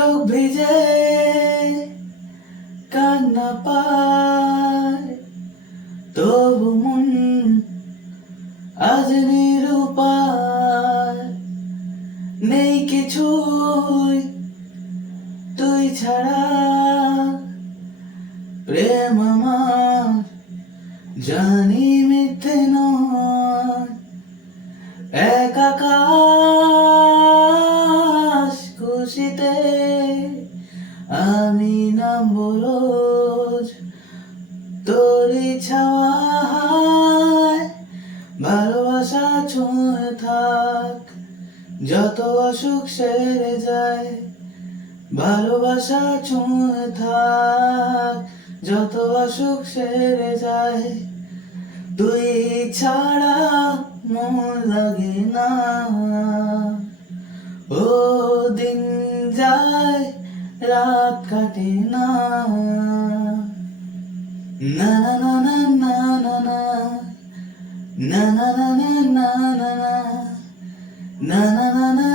চোখ ভিজে কান্না পায়, তবু মন আজ নিরুপায়। নেই কিছুই তুই ছাড়া, প্রেম আমার জানি মিথ্যে নয়। এক আকাশ খুশিতে আমি নামবো রোজ, তোরই ছাওয়ায় ভালোবাসা ছুঁয়ে থাক, যত অসুখ সেরে যায়। ভালোবাসা ছুঁয়ে থাক, যত অসুখ সেরে যায়। তুই ছাড়া মন লাগে না, ও দিন যায় রাত কাটে না। না না না না না না না না না না না না না না না না